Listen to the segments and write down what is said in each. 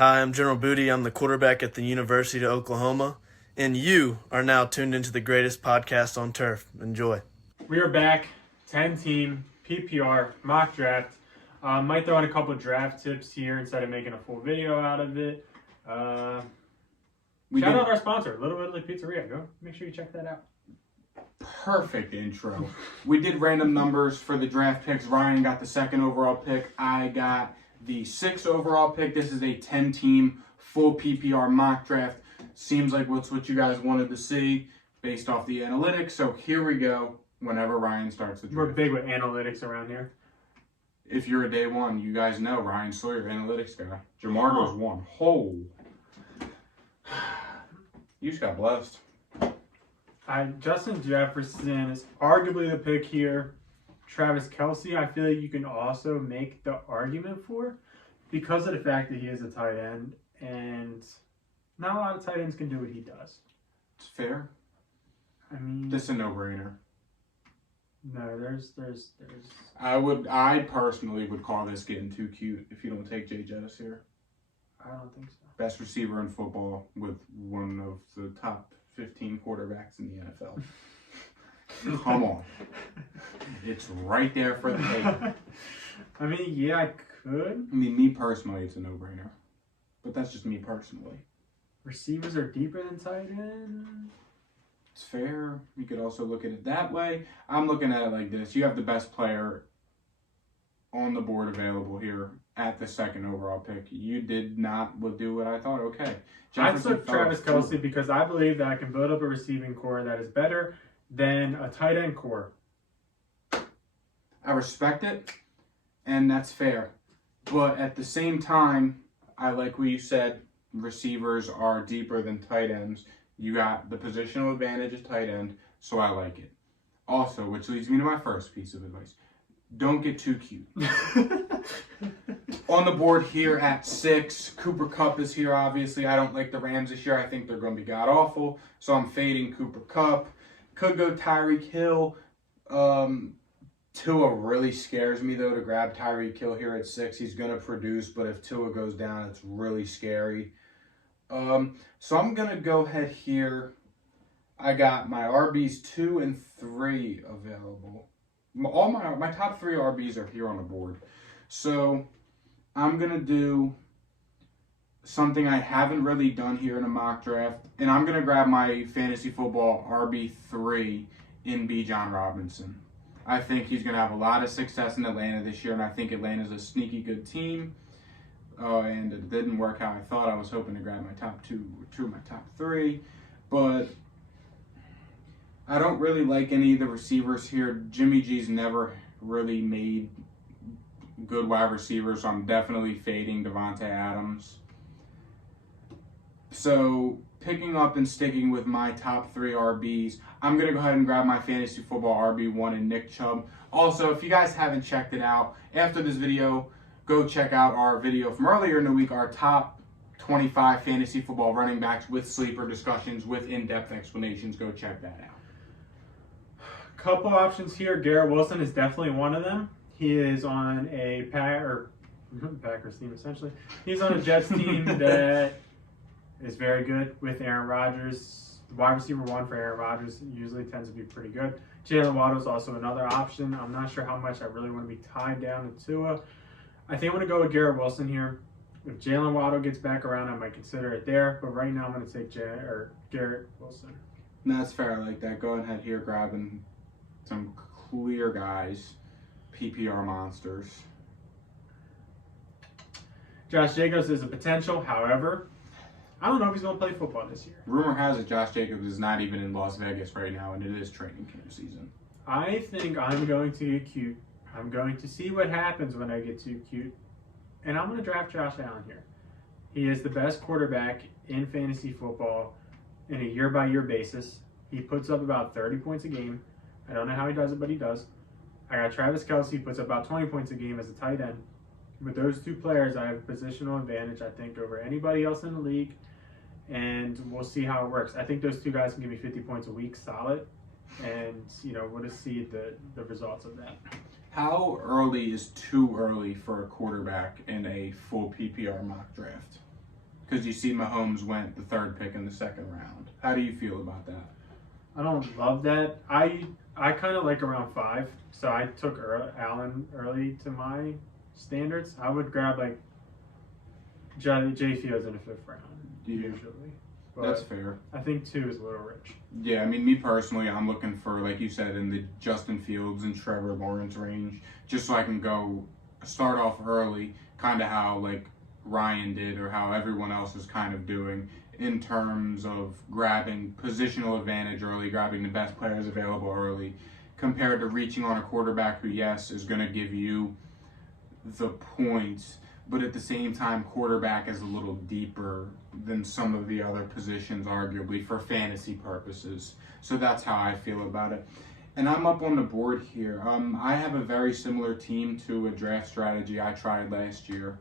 Hi, I'm General Booty. I'm the quarterback at the University of Oklahoma, and you are now tuned into the greatest podcast on turf. Enjoy. We are back, 10-team PPR mock draft. Might throw in a couple draft tips here instead of making a full video out of it. Shout out our sponsor, Little Italy Pizzeria. Go make sure you check that out. Perfect intro. We did random numbers for the draft picks. Ryan got the 2nd overall pick. I got the 6th overall pick. This is a 10-team full PPR mock draft. Seems like what's what you guys wanted to see based off the analytics. So here we go whenever Ryan starts the draft. We're big with analytics around here. If you're a day one, you guys know Ryan Sawyer, analytics guy. Jamar goes 1. Oh. You just got blessed. Justin Jefferson is arguably the pick here. Travis Kelce, I feel like you can also make the argument for because of the fact that he is a tight end, and not a lot of tight ends can do what he does. It's fair. I mean, This is a no-brainer. No, there's. I personally would call this getting too cute if you don't take Jay Jettis here. I don't think so. Best receiver in football with one of the top 15 quarterbacks in the NFL. Come on. It's right there for the taking. I mean, yeah, I could. I mean, me personally, it's a no-brainer. But that's just me personally. Receivers are deeper than tight end. It's fair. You could also look at it that way. I'm looking at it like this. You have the best player on the board available here at the 2nd overall pick. You did not do what I thought. Okay. I took Travis Kelce because I believe that I can build up a receiving core that is better than a tight end core. I respect it, and that's fair. But at the same time, I like what you said. Receivers are deeper than tight ends. You got the positional advantage of tight end, so I like it. Also, which leads me to my first piece of advice. Don't get too cute. On the board here at 6, Cooper Kupp is here, obviously. I don't like the Rams this year. I think they're going to be god-awful, so I'm fading Cooper Kupp. Could go Tyreek Hill. Tua really scares me, though, to grab Tyreek Hill here at 6. He's going to produce, but if Tua goes down, it's really scary. So I'm going to go ahead here. I got my RBs 2 and 3 available. All my top 3 RBs are here on the board. So I'm going to do something I haven't really done here in a mock draft. And I'm going to grab my fantasy football RB3 in Bijan Robinson. I think he's going to have a lot of success in Atlanta this year. And I think Atlanta's a sneaky good team. And it didn't work how I thought. I was hoping to grab my top 2 of my top 3. But I don't really like any of the receivers here. Jimmy G's never really made good wide receivers, so I'm definitely fading Devontae Adams. So picking up and sticking with my top 3 RBs, I'm going to go ahead and grab my fantasy football RB1 and Nick Chubb. Also, if you guys haven't checked it out, after this video, go check out our video from earlier in the week, our top 25 fantasy football running backs with sleeper discussions, with in-depth explanations. Go check that out. Couple options here. Garrett Wilson is definitely one of them. He is on a Packers team, essentially. He's on a Jets team that is very good with Aaron Rodgers. The wide receiver 1 for Aaron Rodgers usually tends to be pretty good. Jalen Waddle is also another option. I'm not sure how much I really want to be tied down to Tua. I think I'm going to go with Garrett Wilson here. If Jalen Waddle gets back around, I might consider it there. But right now, I'm going to take Garrett Wilson. That's fair. I like that. Go ahead here, grabbing some clear guys, PPR monsters. Josh Jacobs is a potential. However, I don't know if he's going to play football this year. Rumor has it Josh Jacobs is not even in Las Vegas right now, and it is training camp season. I think I'm going to get cute. I'm going to see what happens when I get too cute. And I'm going to draft Josh Allen here. He is the best quarterback in fantasy football in a year-by-year basis. He puts up about 30 points a game. I don't know how he does it, but he does. I got Travis Kelce, puts up about 20 points a game as a tight end. With those 2 players, I have a positional advantage, I think, over anybody else in the league. And we'll see how it works. I think those 2 guys can give me 50 points a week solid. And, we'll just see the results of that. How early is too early for a quarterback in a full PPR mock draft? because you see Mahomes went the 3rd pick in the 2nd round. How do you feel about that? I don't love that. I kind of like around 5, so I took Allen early to my standards. I would grab like Jay Fields in the 5th round usually. But That's fair. I think 2 is a little rich. Yeah, I mean, me personally, I'm looking for, like you said, in the Justin Fields and Trevor Lawrence range, just so I can go start off early, kind of how like Ryan did or how everyone else is kind of doing in terms of grabbing positional advantage early, grabbing the best players available early, compared to reaching on a quarterback who, yes, is going to give you the points, but at the same time, quarterback is a little deeper than some of the other positions, arguably, for fantasy purposes. So that's how I feel about it. And I'm up on the board here. I have a very similar team to a draft strategy I tried last year.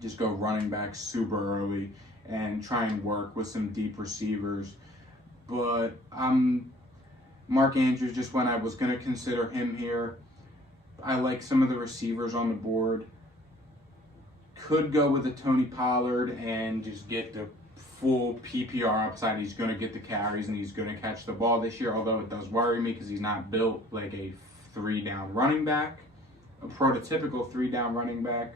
Just go running back super early and try and work with some deep receivers. But Mark Andrews, just when I was going to consider him here, I like some of the receivers on the board. Could go with a Tony Pollard and just get the full PPR upside. He's going to get the carries and he's going to catch the ball this year, although it does worry me because he's not built like a 3-down running back, a prototypical 3-down running back.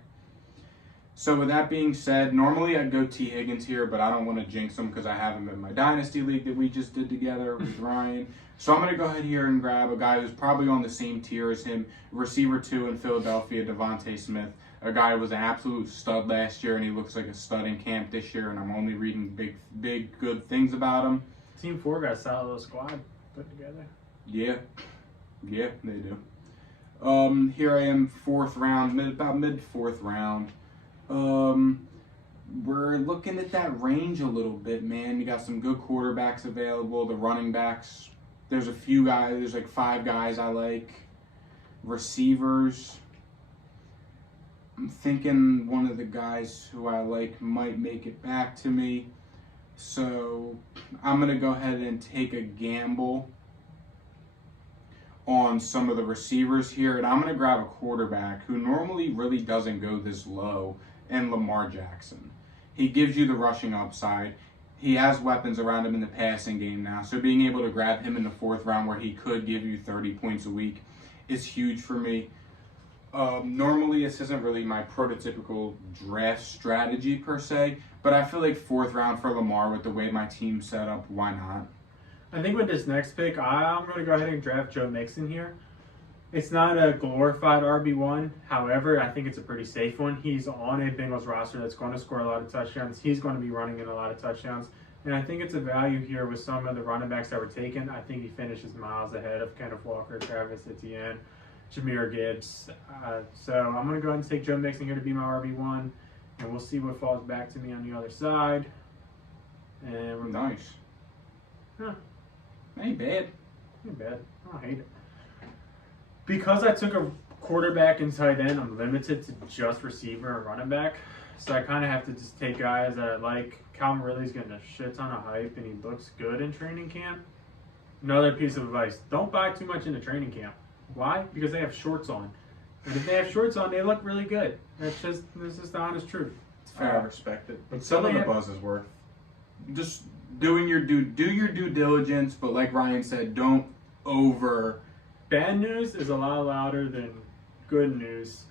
So with that being said, normally I'd go T. Higgins here, but I don't want to jinx him because I have him in my Dynasty League that we just did together with Ryan. So I'm going to go ahead here and grab a guy who's probably on the same tier as him, receiver 2 in Philadelphia, Devontae Smith. A guy who was an absolute stud last year, and he looks like a stud in camp this year, and I'm only reading big, good things about him. Team 4 got a solid little squad put together. Yeah, they do. Here I am, 4th round, about mid-4th round. We're looking at that range a little bit, man. You got some good quarterbacks available. The running backs, there's a few guys, there's like 5 guys I like. Receivers, I'm thinking one of the guys who I like might make it back to me. So I'm going to go ahead and take a gamble on some of the receivers here. And I'm going to grab a quarterback who normally really doesn't go this low, and Lamar Jackson. He gives you the rushing upside. He has weapons around him in the passing game now. So being able to grab him in the 4th round where he could give you 30 points a week is huge for me. Normally, this isn't really my prototypical draft strategy per se, but I feel like 4th round for Lamar with the way my team's set up, why not? I think with this next pick, I'm going to go ahead and draft Joe Mixon here. It's not a glorified RB1. However, I think it's a pretty safe one. He's on a Bengals roster that's going to score a lot of touchdowns. He's going to be running in a lot of touchdowns. And I think it's a value here with some of the running backs that were taken. I think he finishes miles ahead of Kenneth Walker, Travis Etienne, Jahmyr Gibbs. So I'm going to go ahead and take Joe Mixon here to be my RB1. And we'll see what falls back to me on the other side. And we're Nice. Huh. Ain't bad. Ain't bad. I don't hate it. Because I took a quarterback and tight end, I'm limited to just receiver and running back. So I kind of have to just take guys that I like. Calvin Ridley's getting a shit ton of hype, and he looks good in training camp. Another piece of advice, don't buy too much into training camp. Why? Because they have shorts on. And if they have shorts on, they look really good. This is the honest truth. It's fair. I respect it. But some some of of the the buzz is worth just doing your due diligence, but like Ryan said, don't over. Bad news is a lot louder than good news.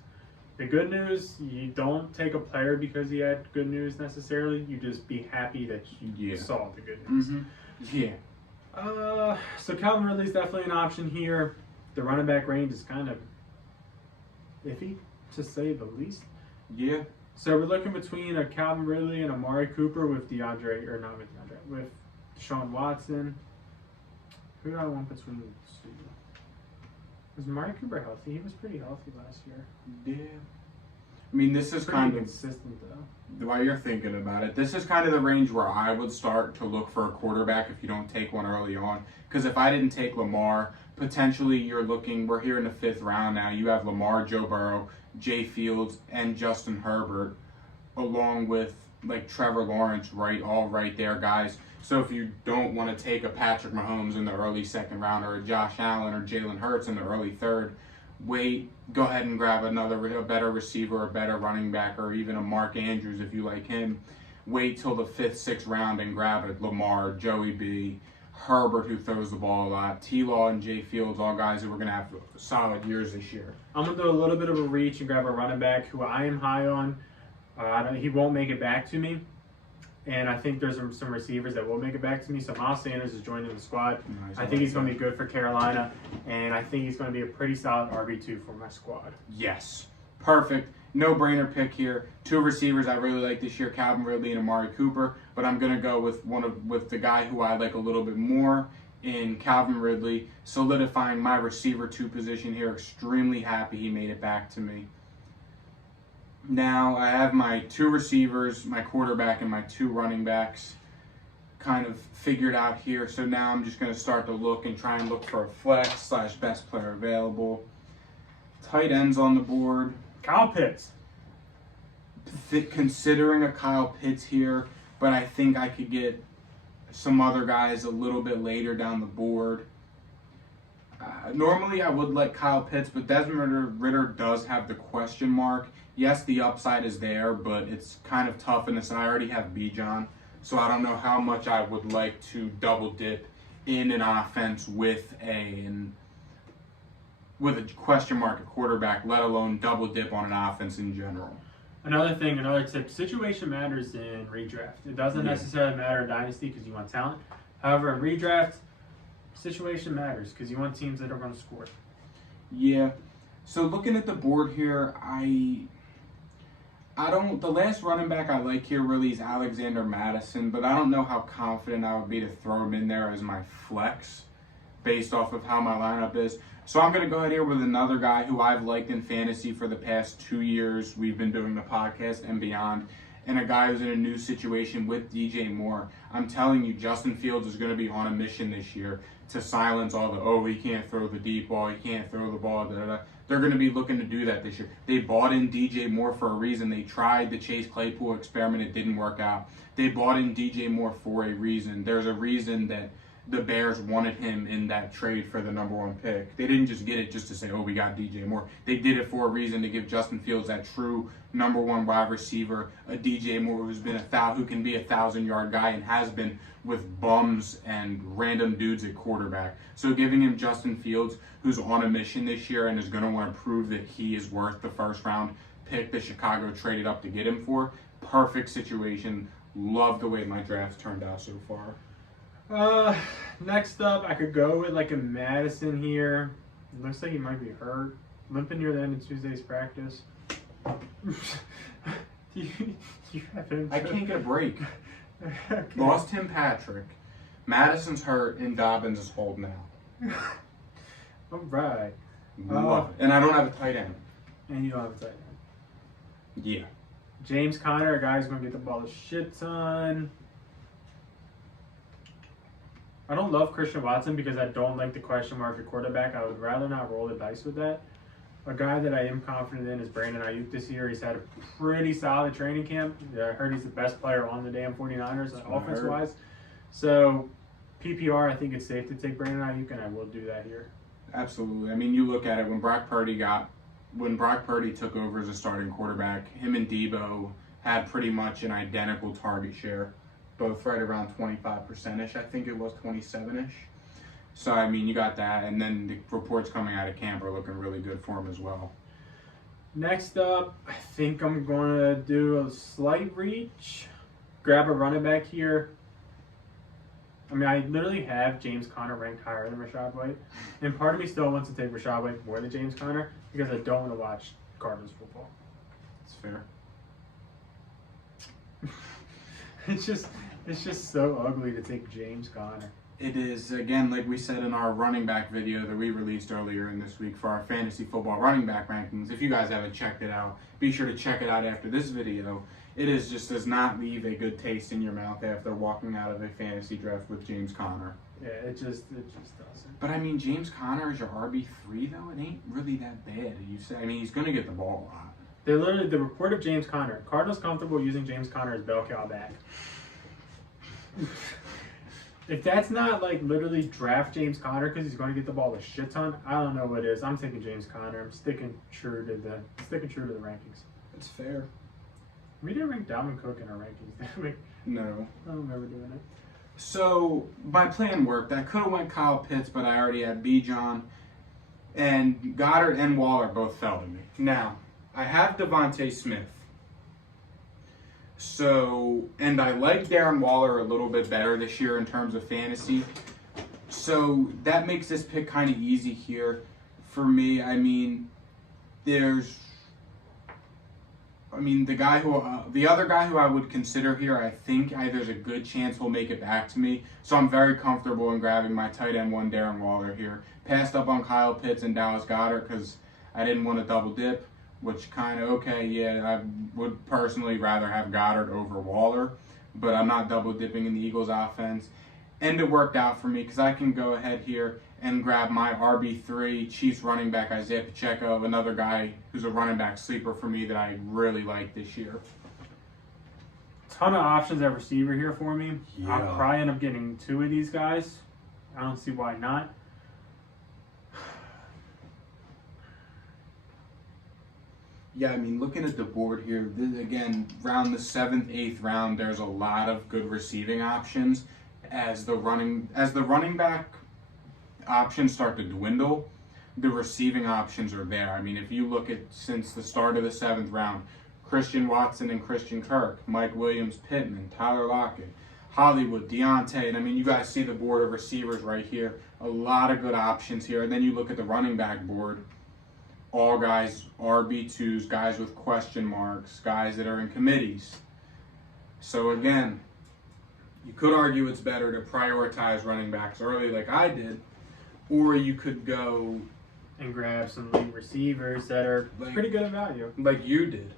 The good news, you don't take a player because he had good news necessarily. You just be happy that you saw the good news. Mm-hmm. Yeah. So Calvin Ridley's definitely an option here. The running back range is kind of iffy, to say the least. Yeah. So we're looking between a Calvin Ridley and Amari Cooper with with Deshaun Watson. Who do I want between the two? Was Amari Cooper healthy? He was pretty healthy last year. Yeah. I mean, this is Pretty kind of, consistent though. while you're thinking about it, this is kind of the range where I would start to look for a quarterback if you don't take one early on. Because if I didn't take Lamar, potentially we're here in the 5th round now. You have Lamar, Joe Burrow, Jay Fields, and Justin Herbert, along with like Trevor Lawrence, all right there, guys. So if you don't want to take a Patrick Mahomes in the early 2nd round, or a Josh Allen or Jalen Hurts in the early 3rd, go ahead and grab a better receiver, a better running back, or even a Mark Andrews if you like him. wait till the 5th, 6th round and grab it. Lamar, Joey B, Herbert, who throws the ball a lot, T-Law and Jay Fields, all guys who are going to have solid years this year. I'm going to do a little bit of a reach and grab a running back who I am high on. He won't make it back to me. And I think there's some receivers that will make it back to me. So Miles Sanders is joining the squad. Nice. I think he's going to be good for Carolina. And I think he's going to be a pretty solid RB2 for my squad. Yes. Perfect. No-brainer pick here. 2 receivers I really like this year, Calvin Ridley and Amari Cooper. But I'm going to go with the guy who I like a little bit more in Calvin Ridley, solidifying my receiver 2 position here. Extremely happy he made it back to me. Now I have my 2 receivers, my quarterback, and my 2 running backs kind of figured out here. So now I'm just going to start to look and try and look for a flex / best player available. Tight ends on the board. Kyle Pitts. Considering a Kyle Pitts here, but I think I could get some other guys a little bit later down the board. Normally I would like Kyle Pitts, but Desmond Ridder does have the question mark. Yes, the upside is there, but it's kind of tough in this. I already have Bijan, so I don't know how much I would like to double dip in an offense with a question mark at quarterback, let alone double dip on an offense in general. Another tip, situation matters in redraft. It doesn't necessarily matter in Dynasty because you want talent. However, in redraft, situation matters because you want teams that are going to score. Yeah. So looking at the board here, the last running back I like here really is Alexander Madison, but I don't know how confident I would be to throw him in there as my flex based off of how my lineup is. So I'm going to go ahead here with another guy who I've liked in fantasy for the past 2 years. We've been doing the podcast and beyond. And a guy who's in a new situation with DJ Moore. I'm telling you, Justin Fields is going to be on a mission this year to silence all he can't throw the deep ball, he can't throw the ball, da-da-da. They're going to be looking to do that this year. They bought in DJ Moore for a reason. They tried the Chase Claypool experiment. It didn't work out. They bought in DJ Moore for a reason. There's a reason that the Bears wanted him in that trade for the #1 pick. They didn't just get it just to say, we got DJ Moore. They did it for a reason, to give Justin Fields that true #1 wide receiver, a DJ Moore who can be a 1,000-yard guy and has been with bums and random dudes at quarterback. So giving him Justin Fields, who's on a mission this year and is going to want to prove that he is worth the first-round pick that Chicago traded up to get him for. Perfect situation. Love the way my draft turned out so far. Next up, I could go with like a Madison here. It looks like he might be hurt. Limping near the end of Tuesday's practice. do you have him? I can't get a break. Okay. Lost Tim Patrick. Madison's hurt and Dobbins is holding out. All right. Love it. And I don't have a tight end. And you don't have a tight end. Yeah. James Conner, a guy who's going to get the ball a shit ton. I don't love Christian Watson because I don't like the question mark at quarterback. I would rather not roll the dice with that. A guy that I am confident in is Brandon Ayuk this year. He's had a pretty solid training camp. I heard he's the best player on the damn 49ers offense-wise. So PPR, I think it's safe to take Brandon Ayuk, and I will do that here. Absolutely. I mean, you look at it, when Brock Purdy took over as a starting quarterback, him and Debo had pretty much an identical target share. Both right around 25%-ish. I think it was 27-ish. So, I mean, you got that. And then the reports coming out of camp are looking really good for him as well. Next up, I think I'm going to do a slight reach. Grab a running back here. I mean, I literally have James Conner ranked higher than Rachaad White. And part of me still wants to take Rachaad White more than James Conner because I don't want to watch Cardinals football. It's fair. It's just so ugly to take James Conner. It is, again, like we said in our running back video that we released earlier in this week for our fantasy football running back rankings. If you guys haven't checked it out, be sure to check it out after this video. It does not leave a good taste in your mouth after walking out of a fantasy draft with James Conner. Yeah, it just doesn't. But I mean, James Conner is your RB3 though. It ain't really that bad. He's going to get the ball a lot. They're literally the report of James Conner. Cardinals comfortable using James Conner as bell cow back. If that's not like literally draft James Conner because he's going to get the ball a shit ton, I don't know what is. I'm taking James Conner. I'm sticking true to the rankings. That's fair. We didn't rank Dalvin Cook in our rankings, did we? No. I don't remember doing it. So my plan worked. I could have went Kyle Pitts, but I already had Bijan. And Goddard and Waller both fell to me. Now, I have Devontae Smith. So, and I like Darren Waller a little bit better this year in terms of fantasy. So that makes this pick kind of easy here for me. I mean, the other guy who I would consider here, I think there's a good chance he'll make it back to me. So I'm very comfortable in grabbing my tight end one, Darren Waller here. Passed up on Kyle Pitts and Dallas Goedert because I didn't want to double dip, which kind of, okay, yeah, I would personally rather have Goddard over Waller, but I'm not double dipping in the Eagles offense. And it worked out for me because I can go ahead here and grab my RB3 Chiefs running back Isaiah Pacheco, another guy who's a running back sleeper for me that I really like this year. Ton of options at receiver here for me. Yeah. I'll probably end up getting 2 of these guys. I don't see why not. Yeah, I mean, looking at the board here, again, round the 7th, 8th round, there's a lot of good receiving options. As the running back options start to dwindle, the receiving options are there. I mean, if you look at since the start of the 7th round, Christian Watson and Christian Kirk, Mike Williams, Pittman, Tyler Lockett, Hollywood, Deontay, and I mean, you guys see the board of receivers right here. A lot of good options here. And then you look at the running back board, all guys, RB2s, guys with question marks, guys that are in committees. So again, you could argue it's better to prioritize running backs early like I did, or you could go And grab some lead receivers that are pretty good at value. like you did.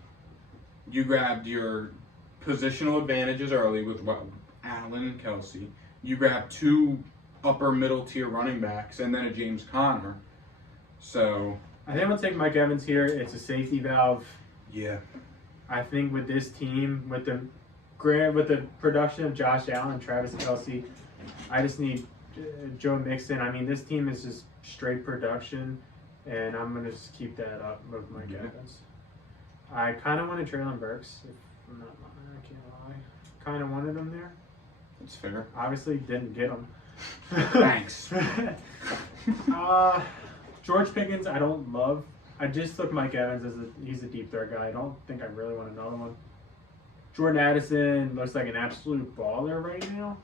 You grabbed your positional advantages early with Allen and Kelsey. You grabbed 2 upper middle tier running backs and then a James Conner. So I think I'm going to take Mike Evans here. It's a safety valve. yeah. I think with this team, with the production of Josh Allen and Travis Kelce, I just need Joe Mixon. I mean, this team is just straight production, and I'm going to just keep that up with Mike Evans. I kind of wanted Traylon Burks, if I'm not lying. I can't lie. Kind of wanted him there. That's fair. Obviously, didn't get him. Thanks. George Pickens, I don't love. I just took Mike Evans he's a deep third guy. I don't think I really want another one. Jordan Addison looks like an absolute baller right now.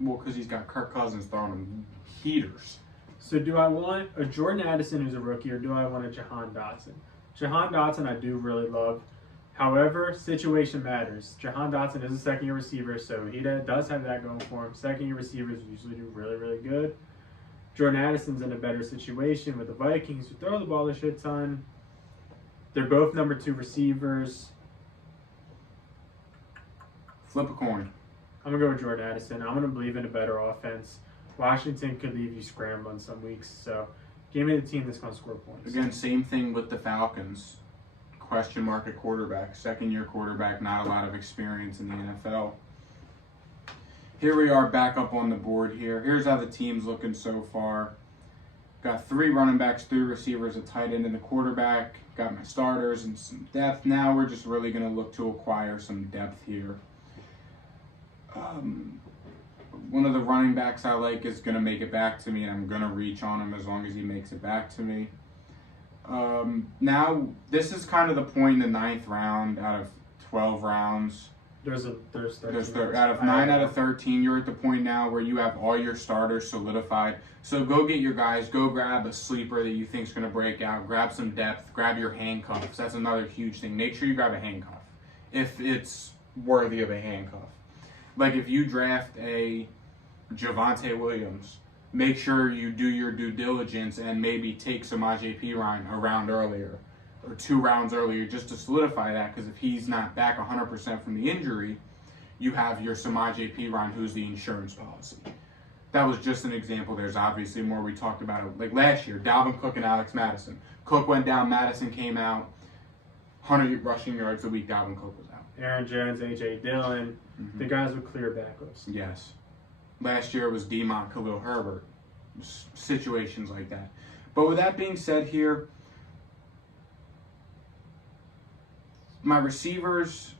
Well, because he's got Kirk Cousins throwing him heaters. So do I want a Jordan Addison who's a rookie, or do I want a Jahan Dotson? Jahan Dotson I do really love. However, situation matters. Jahan Dotson is a second-year receiver, so he does have that going for him. Second-year receivers usually do really, really good. Jordan Addison's in a better situation with the Vikings, who throw the ball a shit ton. They're both number 2 receivers. Flip a coin. I'm going to go with Jordan Addison. I'm going to believe in a better offense. Washington could leave you scrambling some weeks, so give me the team that's going to score points. Again, same thing with the Falcons. Question mark at quarterback. Second-year quarterback, not a lot of experience in the NFL. Here we are back up on the board here. Here's how the team's looking so far. Got 3 running backs, 3 receivers, a tight end, and a quarterback. Got my starters and some depth. Now we're just really going to look to acquire some depth here. One of the running backs I like is going to make it back to me, and I'm going to reach on him as long as he makes it back to me. Now, this is kind of the point in the 9th round out of 12 rounds. There's 13. Out of 9 out of 13, you're at the point now where you have all your starters solidified. So go get your guys. Go grab a sleeper that you think is going to break out. Grab some depth. Grab your handcuffs. That's another huge thing. Make sure you grab a handcuff if it's worthy of a handcuff. Like if you draft a Javonte Williams, make sure you do your due diligence and maybe take Samaje Perine a round earlier or 2 rounds earlier just to solidify that, because if he's not back 100% from the injury, you have your Samaje Perine who's the insurance policy. That was just an example. There's obviously more. We talked about it like last year, Dalvin Cook and Alex Madison. Cook went down, Madison came out, 100 rushing yards a week, Dalvin Cook was out. Aaron Jones, A.J. Dillon, the guys with clear backups. Yes. Last year it was Demont, Khalil Herbert. Situations like that. But with that being said here, my receivers,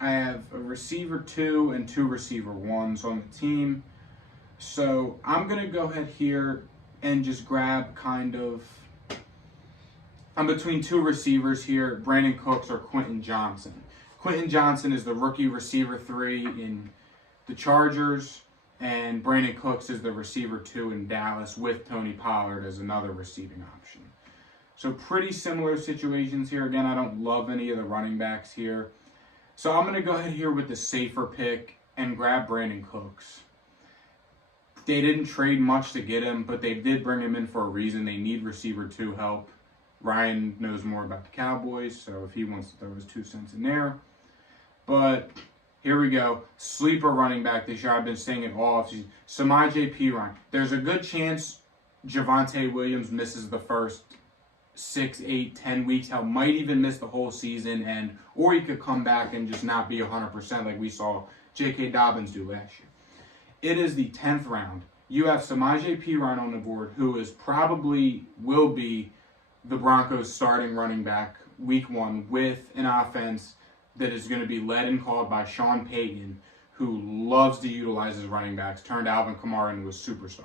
I have a receiver 2 and 2 receiver 1s on the team. So I'm going to go ahead here and just grab I'm between 2 receivers here, Brandon Cooks or Quentin Johnson. Quentin Johnson is the rookie receiver 3 in the Chargers, and Brandon Cooks is the receiver 2 in Dallas with Tony Pollard as another receiving option. So pretty similar situations here. Again, I don't love any of the running backs here. So I'm going to go ahead here with the safer pick and grab Brandon Cooks. They didn't trade much to get him, but they did bring him in for a reason. They need receiver 2 help. Ryan knows more about the Cowboys, so if he wants to throw his 2 cents in there. But here we go. Sleeper running back this year. I've been saying it all offseason. Samaje Perine. There's a good chance Javonte Williams misses the first 6, 8, 10 weeks. He might even miss the whole season, or he could come back and just not be 100% like we saw J.K. Dobbins do last year. It is the 10th round. You have Samaje Perine on the board, who will be the Broncos' starting running back week 1 with an offense that is going to be led and called by Sean Payton, who loves to utilize his running backs, turned Alvin Kamara into a superstar.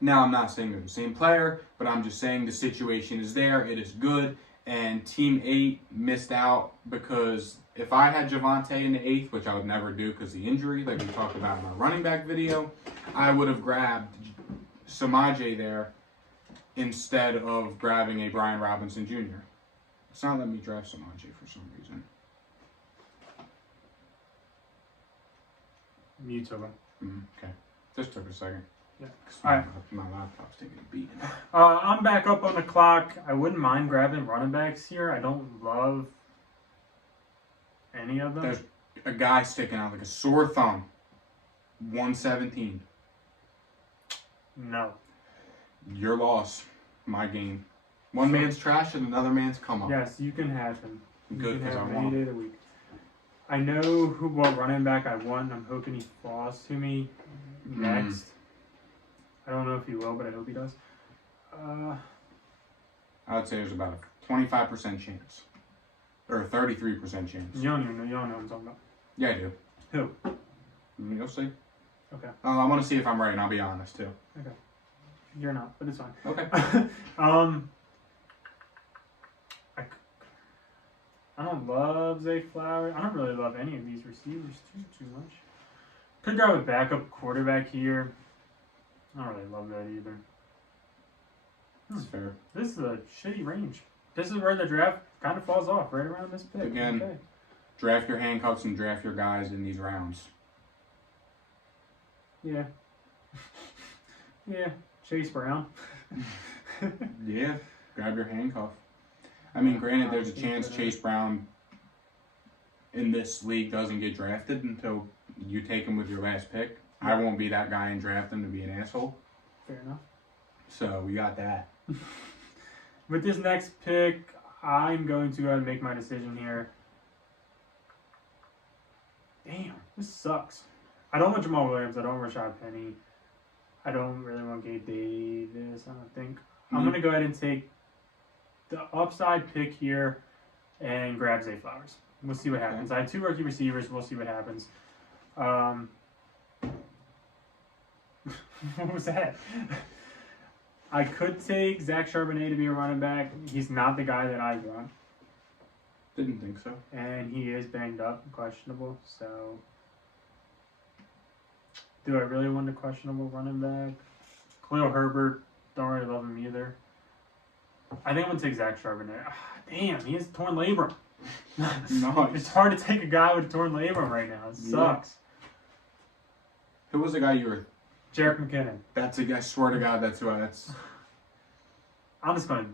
Now, I'm not saying they're the same player, but I'm just saying the situation is there. It is good. And Team 8 missed out because if I had Javonte in the 8th, which I would never do because of the injury, like we talked about in our running back video, I would have grabbed Samaje there instead of grabbing a Brian Robinson Jr. It's not letting me draft Samaje for some reason. You took him. Okay. Just took a second. Yeah. My, All right. my laptop's taking a beating. I'm back up on the clock. I wouldn't mind grabbing running backs here. I don't love any of them. There's a guy sticking out like a sore thumb. 117. No. Your loss. My game. One man's trash and another man's come up. Yes, you can have him. Good, because I him want any him. day of the week. I know what running back I want. I'm hoping he falls to me next. I don't know if he will, but I hope he does. I would say there's about a 25% chance. Or a 33% chance. You don't know what I'm talking about. Yeah, I do. Who? You'll see. Okay. I want to see if I'm right, and I'll be honest, too. Okay. You're not, but it's fine. Okay. I don't love Zay Flowers. I don't really love any of these receivers too much. Could grab a backup quarterback here. I don't really love that either. That's fair. This is a shitty range. This is where the draft kind of falls off, right around this pick. Again. Okay. Draft your handcuffs and draft your guys in these rounds. Yeah. Yeah. Chase Brown. Yeah. Grab your handcuff. I mean, granted, there's a chance Chase Brown in this league doesn't get drafted until you take him with your last pick. I won't be that guy and draft him to be an asshole. Fair enough. So we got that. With this next pick, I'm going to go ahead and make my decision here. Damn, this sucks. I don't want Jamal Williams. I don't want Rashad Penny. I don't really want Gabe Davis, I don't think. I'm going to go ahead and take the upside pick here and grab Zay Flowers. We'll see what happens. I have 2 rookie receivers. We'll see what happens. What was that? I could take Zach Charbonnet to be a running back. He's not the guy that I want. Didn't think so. And he is banged up and questionable. So, do I really want a questionable running back? Khalil Herbert, don't really love him either. I think I'm going to take Zach Charbonnet. Damn, he has torn labrum. Nice. It's hard to take a guy with a torn labrum right now. It sucks. Who was the guy you were... Jerick McKinnon. I swear to God, that's who I'm just going to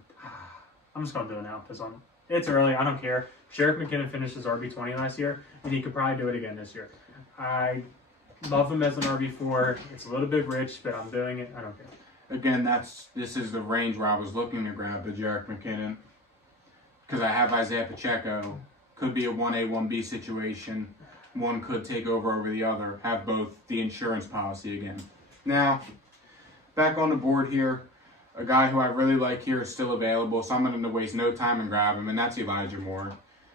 do it now because it's early. I don't care. Jerick McKinnon finished his RB20 last year, and he could probably do it again this year. I love him as an RB4. It's a little bit rich, but I'm doing it. I don't care. Again, this is the range where I was looking to grab the Jerick McKinnon. Because I have Isaiah Pacheco. Could be a 1A, 1B situation. One could take over the other. Have both the insurance policy again. Now, back on the board here. A guy who I really like here is still available. So I'm going to waste no time and grab him. And that's Elijah Moore.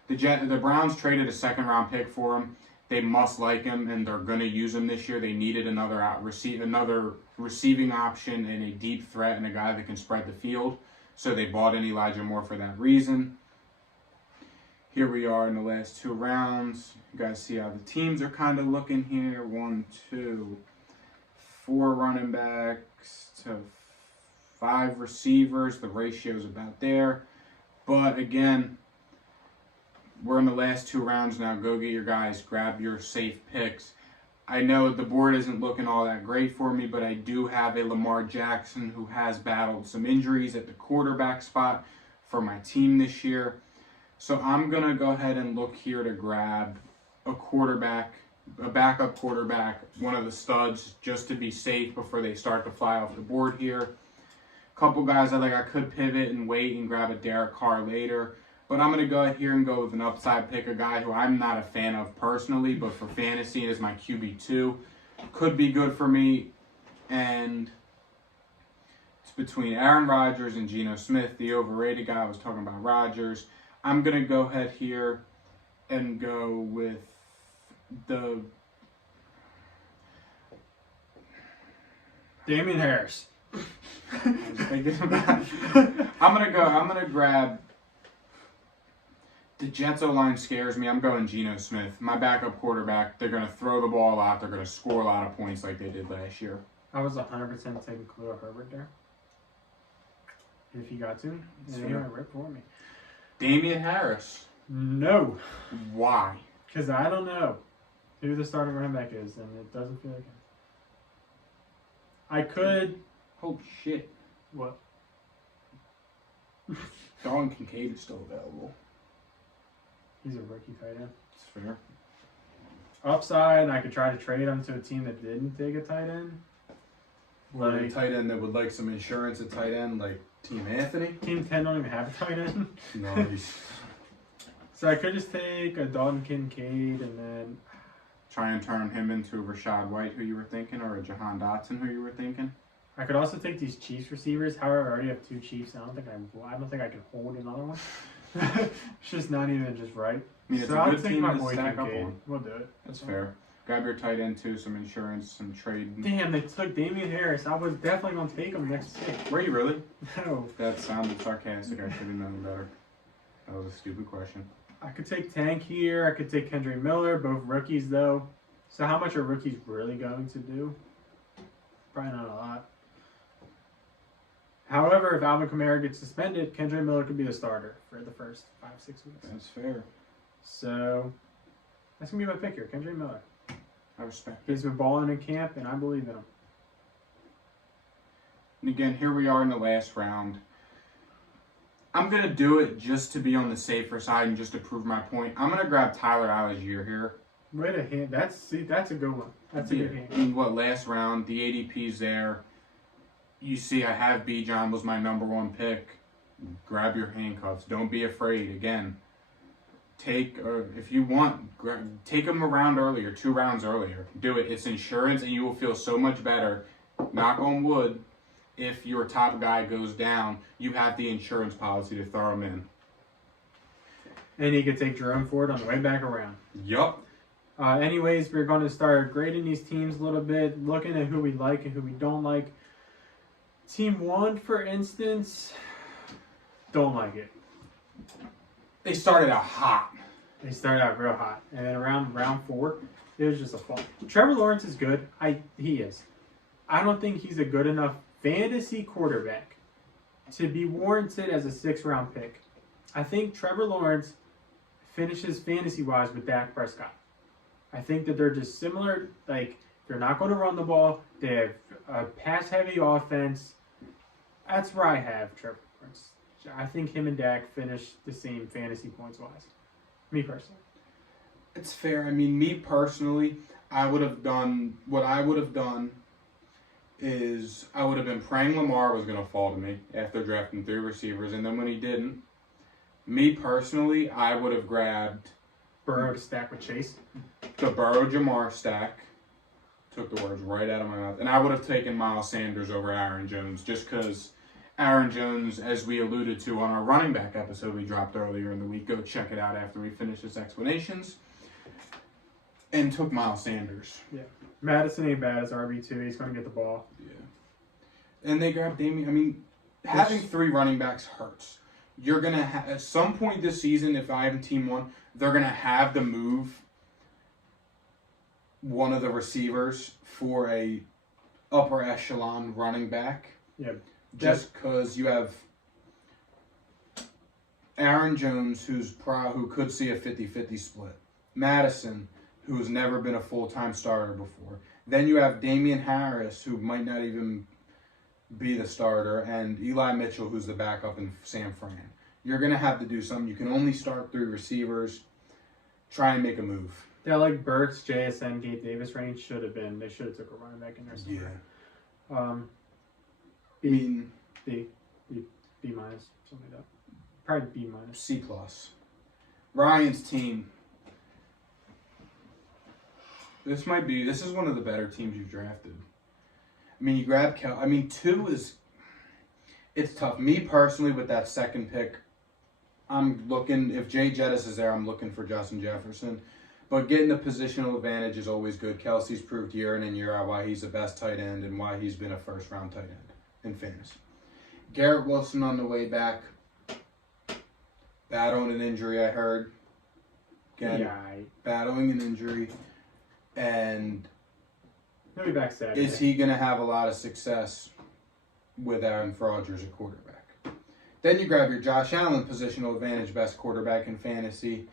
The Browns traded a second-round pick for him. They must like him, and they're going to use him this year. They needed another receiving option and a deep threat and a guy that can spread the field. So they bought in Elijah Moore for that reason. Here we are in the last 2 rounds. You guys see how the teams are kind of looking here. 1, 2, 4 running backs to 5 receivers. The ratio's about there. But again, we're in the last 2 rounds now. Go get your guys. Grab your safe picks. I know the board isn't looking all that great for me, but I do have a Lamar Jackson who has battled some injuries at the quarterback spot for my team this year. So I'm going to go ahead and look here to grab a backup quarterback, one of the studs, just to be safe before they start to fly off the board here. A couple guys I could pivot and wait and grab a Derek Carr later. But I'm going to go ahead here and go with an upside pick, a guy who I'm not a fan of personally, but for fantasy is my QB2. Could be good for me. And it's between Aaron Rodgers and Geno Smith, the overrated guy. I was talking about Rodgers. I'm going to go ahead here and go with the Damian Harris. I'm gonna grab the Jets O-line scares me. I'm going Geno Smith. My backup quarterback. They're gonna throw the ball a lot. They're gonna score a lot of points like they did last year. I was 100% taking Khalil Herbert there. If you got to. Sure. And he went right for me. Damian Harris. No. Why? Because I don't know who the starting running back is, and it doesn't feel like it. I could. Holy shit. What? Dalton Kincaid is still available. He's a rookie tight end. It's fair. Upside, I could try to trade him to a team that didn't take a tight end. Or a tight end that would like some insurance at tight end, like Team Anthony. Team 10 don't even have a tight end. Nice. So I could just take a Dalton Kincaid and then Try and turn him into a Rashad White, who you were thinking, or a Jahan Dotson, who you were thinking. I could also take these Chiefs receivers. However, I already have 2 Chiefs. I don't think I can hold another one. It's just not even just right. I mean, it's So a I'll good take team my to boy stack up Kincaid. on. We'll do it. That's fair. Grab your tight end too, some insurance, some trade. Damn, they took Damian Harris. I was definitely going to take him next pick. Were you really? No. That sounded sarcastic. I should have known better. That was a stupid question. I could take Tank here. I could take Kendrick Miller. Both rookies, though. So how much are rookies really going to do? Probably not a lot. However, if Alvin Kamara gets suspended, Kendrick Miller could be the starter for the first 5-6 weeks. That's fair. So that's going to be my pick here, Kendrick Miller. I respect it. He's been balling in camp, and I believe in him. And again, here we are in the last round. I'm going to do it just to be on the safer side and just to prove my point. I'm going to grab Tyler Algier here. Wait a hand. That's a good one. That's a good hand. In last round, the ADP's there. You see, I have Bijan was my number 1 pick. Grab your handcuffs. Don't be afraid. Again, if you want, take them a round earlier, 2 rounds earlier. Do it. It's insurance, and you will feel so much better. Knock on wood. If your top guy goes down, you have the insurance policy to throw him in. And you could take Jerome Ford on the way back around. Yup. Anyways, we're going to start grading these teams a little bit, looking at who we like and who we don't like. Team 1, for instance, don't like it. They started out hot. They started out real hot. And then around round 4, it was just a fall. Trevor Lawrence is good. He is. I don't think he's a good enough fantasy quarterback to be warranted as a 6th-round pick. I think Trevor Lawrence finishes fantasy-wise with Dak Prescott. I think that they're just similar. Like, they're not going to run the ball. They have a pass-heavy offense. That's where I have Trevor Lawrence. I think him and Dak finish the same fantasy points-wise. Me personally. It's fair. I mean, me personally, what I would have done is I would have been praying Lamar was going to fall to me after drafting 3 receivers, and then when he didn't, me personally, I would have grabbed Burrow to stack with Chase. the Burrow-Jamar stack. Took the words right out of my mouth. And I would have taken Miles Sanders over Aaron Jones just because Aaron Jones, as we alluded to on our running back episode we dropped earlier in the week. Go check it out after we finish this explanations. And took Miles Sanders. Yeah. Madison ain't bad as RB2. He's going to get the ball. Yeah. And they grabbed Damian. I mean, having 3 running backs hurts. You're going to at some point this season, if I am team 1, they're going to have to move one of the receivers for a upper echelon running back. Yeah. Just because you have Aaron Jones, who could see a 50-50 split. Madison, who's never been a full-time starter before. Then you have Damian Harris, who might not even be the starter, and Eli Mitchell, who's the backup in San Fran. You're going to have to do something. You can only start 3 receivers. Try and make a move. Yeah, like Burks, JSN, Gabe Davis range should have been. They should have took a running back in there somewhere. Yeah. B minus, something like that. Probably B minus. C+. Ryan's team. This is one of the better teams you've drafted. I mean, you grab 2 is, it's tough. Me personally, with that second pick, I'm looking, if Jay Jettis is there, I'm looking for Justin Jefferson. But getting the positional advantage is always good. Kelsey's proved year in and year out why he's the best tight end and why he's been a first-round tight end in fantasy. Garrett Wilson on the way back. Battling an injury, I heard. Again, battling an injury. And he'll be back Saturday. Is he going to have a lot of success with Aaron Rodgers at quarterback? Then you grab your Josh Allen, positional advantage, best quarterback in fantasy.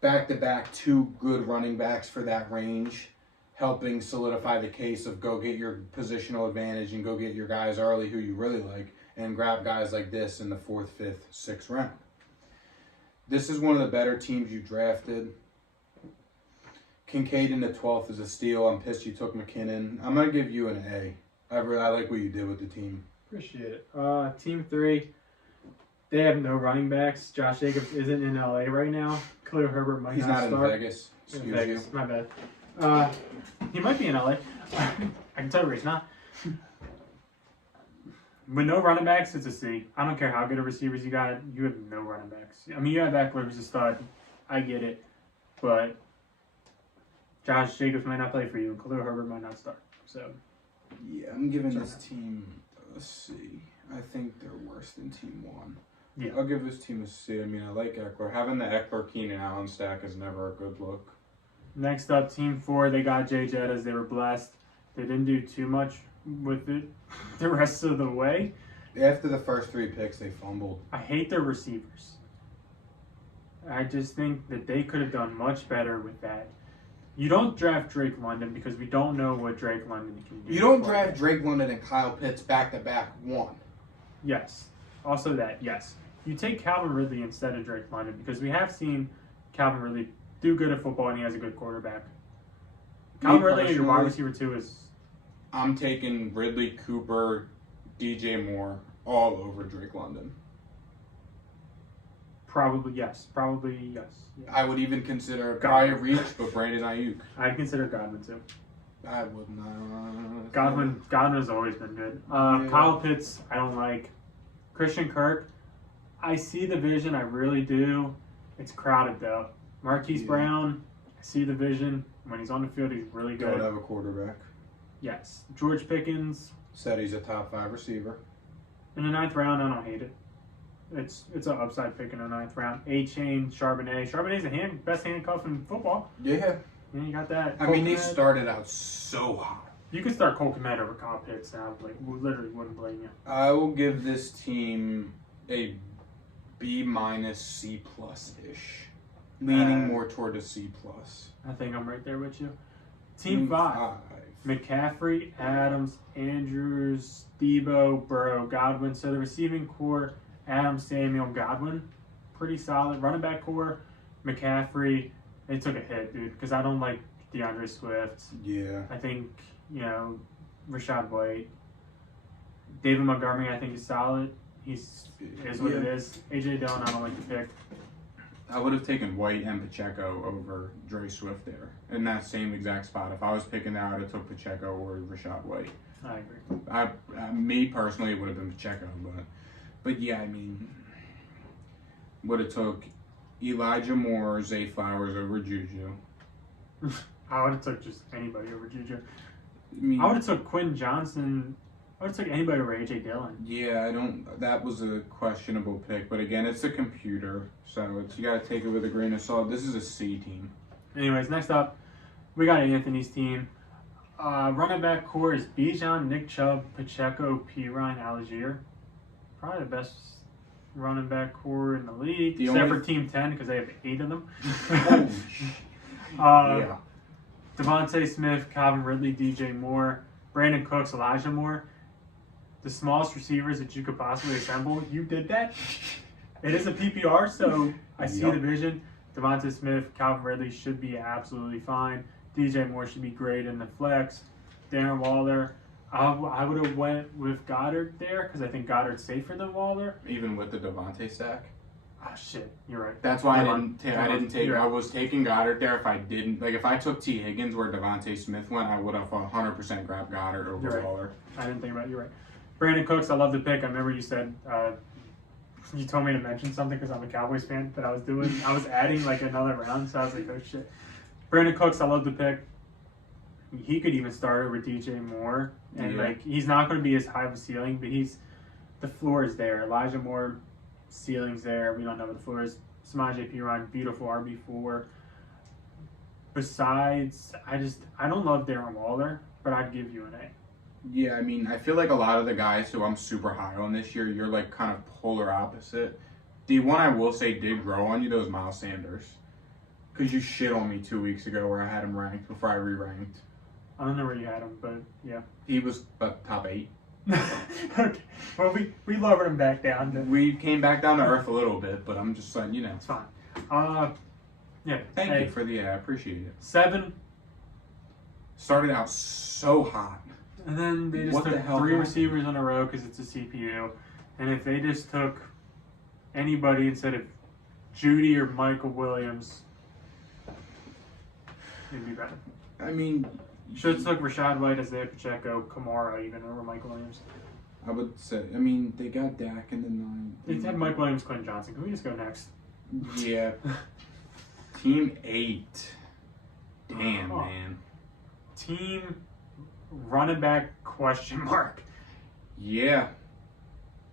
Back-to-back 2 good running backs for that range, helping solidify the case of go get your positional advantage and go get your guys early who you really like and grab guys like this in the 4th, 5th, 6th round. This is one of the better teams you drafted. Kincaid in the 12th is a steal. I'm pissed you took McKinnon. I'm going to give you an A. I like what you did with the team. Appreciate it. Team 3, they have no running backs. Josh Jacobs isn't in LA right now. Khalil Herbert might He's not not start. in Vegas. Excuse Vegas. you. My bad. He might be in LA. I can tell you where he's not. With no running backs, it's a C. I don't care how good of receivers you got. You have no running backs. I mean, you have Eckler, who's a stud. I get it. But Josh Jacobs might not play for you, and Khalil Herbert might not start. So, yeah, I'm giving this team a C. I think they're worse than team 1. Yeah. I'll give this team a C. I mean, I like Eckler. Having the Eckler-Keenan Allen stack is never a good look. Next up, team 4, they got Jay Jettas. They were blessed. They didn't do too much with it the rest of the way. After the first 3 picks, they fumbled. I hate their receivers. I just think that they could have done much better with that. You don't draft Drake London because we don't know what Drake London can do. You don't draft Drake London and Kyle Pitts back-to-back 1. Yes. Also that, yes. You take Calvin Ridley instead of Drake London because we have seen Calvin Ridley do good at football and he has a good quarterback. Calvin Ridley, your wide receiver 2 is... I'm taking Ridley, Cooper, DJ Moore all over Drake London. Probably yes. Yeah. I would even consider probably a reach, but Brandon Ayuk. I'd consider Godwin too. I would not. Godwin has always been good. Yeah. Kyle Pitts, I don't like. Christian Kirk, I see the vision, I really do. It's crowded though. Marquise Brown, I see the vision. When he's on the field, he's really good. Don't have a quarterback. Yes. George Pickens. Said he's a top 5 receiver. In the 9th round, I don't hate it. It's an upside pick in the 9th round. A-Chain, Charbonnet. Charbonnet's the best handcuff in football. Yeah. Yeah, you got that. I mean, they started out so hot. You could start Cole Kmet over Kyle Pitts now. Like, we literally wouldn't blame you. I will give this team a B minus C plus ish, leaning more toward a C plus. I think I'm right there with you. Team 5. McCaffrey, Adams, Andrews, Debo, Burrow, Godwin. So the receiving core, Adams, Samuel, Godwin, pretty solid. Running back core, McCaffrey. They took a hit, dude, because I don't like DeAndre Swift. Yeah. I think, Rashad White. David Montgomery, I think, is solid. Is what it is. A.J. Dillon, I don't like the pick. I would have taken White and Pacheco over Dre Swift there in that same exact spot. If I was picking that, I would have took Pacheco or Rashad White. I agree. Me personally, it would have been Pacheco, but yeah, I mean, would have took Elijah Moore or Zay Flowers over Juju. I would have took just anybody over Juju. I mean, I would have took Quinn Johnson. I would have took anybody over AJ Dillon. yeah, I don't. That was a questionable pick, but again, it's a computer, so you got to take it with a grain of salt. This is a C team. Anyways, next up, we got Anthony's team. Running back core is Bijan, Nick Chubb, Pacheco, Pirine, Algier. Probably the best running back core in the league, except for Team 10 because they have 8 of them. Yeah. Devontae Smith, Calvin Ridley, DJ Moore, Brandon Cooks, Elijah Moore. The smallest receivers that you could possibly assemble. You did that. It is a PPR, so I see the vision. Devontae Smith, Calvin Ridley should be absolutely fine. DJ Moore should be great in the flex. Darren Waller, I would have went with Goddard there because I think Goddard's safer than Waller. Even with the Devontae stack. Oh shit, you're right. That's why I didn't take. Right. I was taking Goddard there. If I didn't, if I took T Higgins where Devontae Smith went, I would have 100% grabbed Goddard over Waller. I didn't think about it. You're right. Brandon Cooks, I love the pick. I remember you said you told me to mention something because I'm a Cowboys fan that I was adding like another round, so I was like, oh shit. Brandon Cooks, I love the pick. He could even start over DJ Moore, and he's not going to be as high of a ceiling, but the floor is there. Elijah Moore, ceiling's there. We don't know what the floor is. Samaje Perine, beautiful RB4. Besides, I don't love Darren Waller, but I'd give you an A. Yeah, I mean, I feel like a lot of the guys who I'm super high on this year, you're like kind of polar opposite. The one I will say did grow on you, though, is Miles Sanders. Because you shit on me 2 weeks ago where I had him ranked before I re-ranked. I don't know where you had him, but yeah. He was about top 8. Okay. Well, we lowered him back down. We came back down to earth a little bit, but I'm just saying, It's fine. Yeah. Thank you for the, I appreciate it. 7. Started out so hot. And then they just took 3 receivers in a row because it's a CPU. And if they just took anybody instead of Judy or Michael Williams, it'd be better. I mean, should have took Rashad White, Isaiah Pacheco, Kamara even over Mike Williams. I would say, I mean, they got Dak in the 9. They had Mike Williams, Quentin Johnson. Can we just go next? Yeah. Team 8. Damn, man. Team running back question mark. Yeah.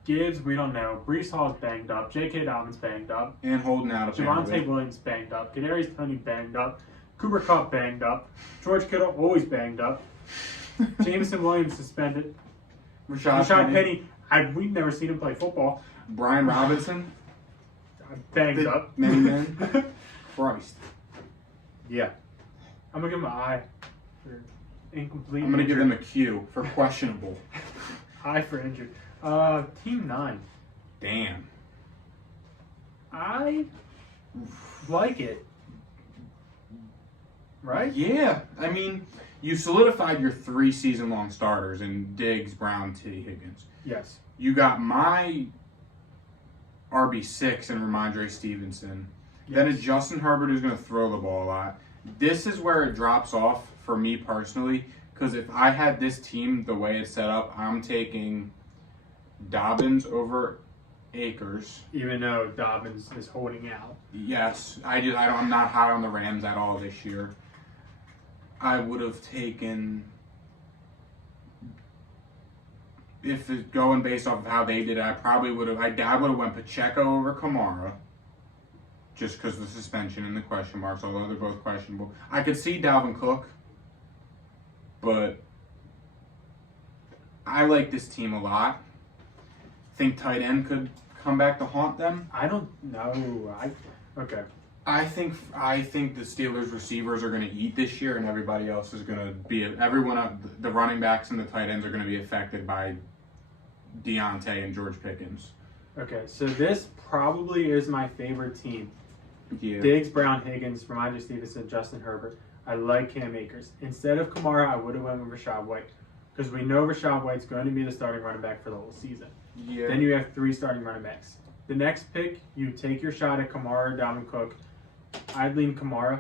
Gibbs, we don't know. Brees Hall's banged up. J.K. Dobbins banged up. And holding out a Javonte Williams banged up. Kadarius Toney banged up. Cooper Kupp banged up. George Kittle always banged up. Jameson Williams suspended. Rashad Penny. We've never seen him play football. Brian Robinson. Banged up. Many men. Christ. Yeah. I'm going to give him an I for incomplete. I'm going to give him a Q for questionable. I for injured. Team 9. Damn. I like it. Right? Yeah. I mean, you solidified your 3 season-long starters in Diggs, Brown, T. Higgins. Yes. You got my RB6 and Ramondre Stevenson. Yes. Then it's Justin Herbert who's going to throw the ball a lot. This is where it drops off for me personally, because if I had this team the way it's set up, I'm taking Dobbins over Akers. Even though Dobbins is holding out. Yes, I'm not high on the Rams at all this year. I would have taken, if it's going based off of how they did it, I probably would have. I would have went Pacheco over Kamara, just because of the suspension and the question marks. Although they're both questionable, I could see Dalvin Cook, but I like this team a lot. Think tight end could come back to haunt them. I don't know. Okay. I think the Steelers receivers are going to eat this year, and everybody else is going to be the running backs and the tight ends are going to be affected by Deontay and George Pickens. Okay, so this probably is my favorite team. Yeah. Diggs, Brown, Higgins, Ramondre Stevenson, Justin Herbert. I like Cam Akers. Instead of Kamara, I would have went with Rashad White because we know Rashad White's going to be the starting running back for the whole season. Yeah. Then you have 3 starting running backs. The next pick, you take your shot at Kamara, Dalvin Cook. I'd lean Kamara,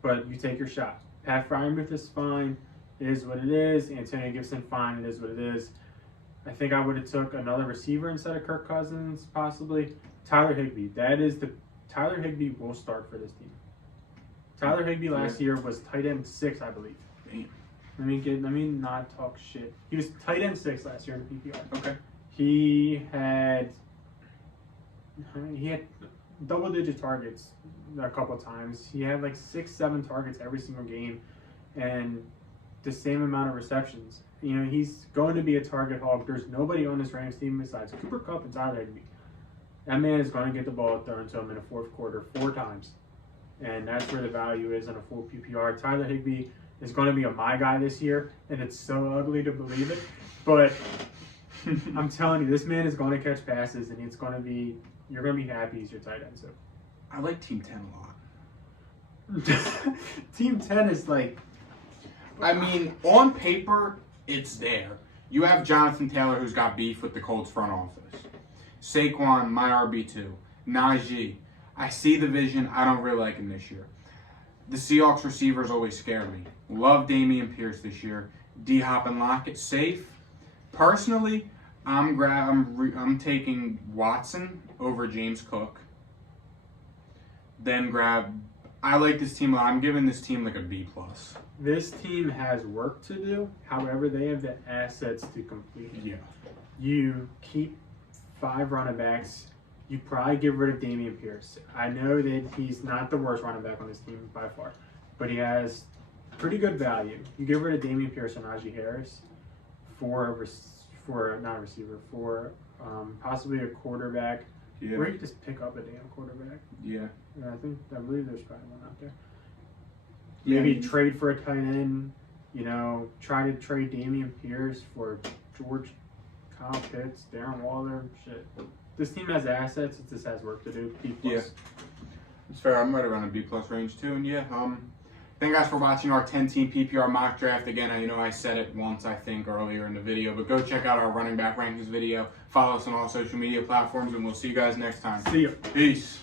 but you take your shot. Pat Freiermuth is fine. It is what it is. Antonio Gibson, fine. It is what it is. I think I would have took another receiver instead of Kirk Cousins, possibly. Tyler Higbee. Tyler Higbee will start for this team. Tyler Higbee last year was tight end 6, I believe. Let me not talk shit. He was tight end 6 last year in the PPR. Okay. He had double-digit targets a couple times. He had like 6-7 targets every single game, and the same amount of receptions. You know, he's going to be a target hog. There's nobody on this Rams team besides Cooper Kupp and Tyler Higbee. That man is going to get the ball thrown to him in the fourth quarter 4 times, and that's where the value is on a full PPR. Tyler Higbee is going to be my guy this year, and it's so ugly to believe it, but I'm telling you, this man is going to catch passes, and you're going to be happy he's your tight end. So I like Team 10 a lot. Team 10 is like... I mean, on paper, it's there. You have Jonathan Taylor, who's got beef with the Colts front office. Saquon, my RB2. Najee. I see the vision. I don't really like him this year. The Seahawks receivers always scare me. Love Dameon Pierce this year. D-Hop and Lockett safe. Personally, I'm taking Watson over James Cook. Then I like this team. I'm giving this team like a B+. This team has work to do. However, they have the assets to complete it. Yeah. You keep 5 running backs. You probably get rid of Dameon Pierce. I know that he's not the worst running back on this team by far, but he has pretty good value. You get rid of Dameon Pierce and Najee Harris for possibly a quarterback. Yeah. Or you just pick up a damn quarterback. Yeah. And I believe there's probably one out there. Maybe trade for a tight end. You know, try to trade Dameon Pierce for Kyle Pitts, Darren Waller. Shit. This team has assets. It just has work to do. B+. Yeah. It's fair. I'm right around a B+ range too. And yeah, thank you guys for watching our 10-team PPR mock draft. Again, I know I said it once, I think, earlier in the video, but go check out our running back rankings video. Follow us on all social media platforms, and we'll see you guys next time. See ya. Peace.